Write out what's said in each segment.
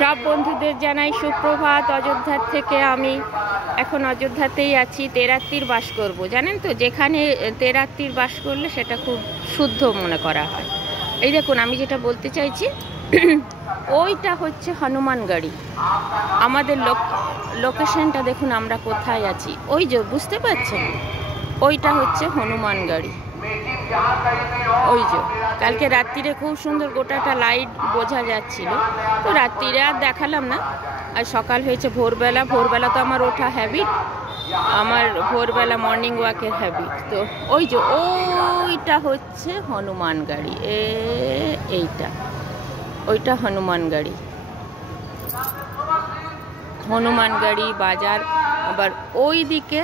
সব বন্ধুদের জানাই সুপ্রভাত। অযোধ্যার থেকে আমি এখন অযোধ্যাতেই আছি। তেরাত্রির বাস করব, জানেন তো, যেখানে তেরাত্রির বাস করলে সেটা খুব শুদ্ধ মনে করা হয়। এই দেখুন, আমি যেটা বলতে চাইছি ওইটা হচ্ছে হনুমানগড়ি। আমাদের লোকেশনটা দেখুন, আমরা কোথায় আছি। ওই যে বুঝতে পারছেন, ওইটা হচ্ছে হনুমানগড়ি। ওই যে কালকে রাত্রিরে খুব সুন্দর গোটাটা লাইট বোঝা যাচ্ছিল, তো রাত্রিরে আর দেখালাম না। আর সকাল হয়েছে, ভোরবেলা তো আমার ওঠা হ্যাবিট, আমার ভোরবেলা মর্নিং ওয়াকের হ্যাবিট। তো ওই যে ওইটা হচ্ছে হনুমানগড়ি, এইটা ওইটা হনুমানগড়ি বাজার। আবার ওই দিকে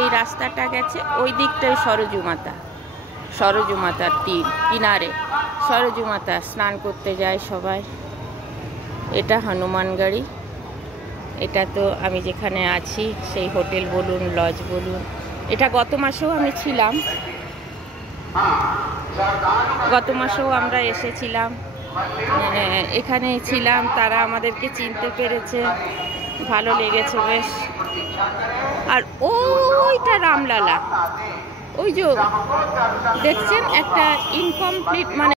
এই রাস্তাটা গেছে, ওই দিকটায় সরজু মাতার কিনারে সরজু মাতা স্নান করতে যায় সবাই। এটা হনুমানগড়ি। এটা তো আমি যেখানে আছি সেই হোটেল বলুন, লজ বলুন, এটা গত মাসেও আমি ছিলাম, গত মাসেও আমরা এসেছিলাম, এখানে ছিলাম। তারা আমাদেরকে চিনতে পেরেছে, ভালো লেগেছে বেশ। আর ওইটা রামলালা, ওই যে দেখছেন একটা ইনকমপ্লিট, মানে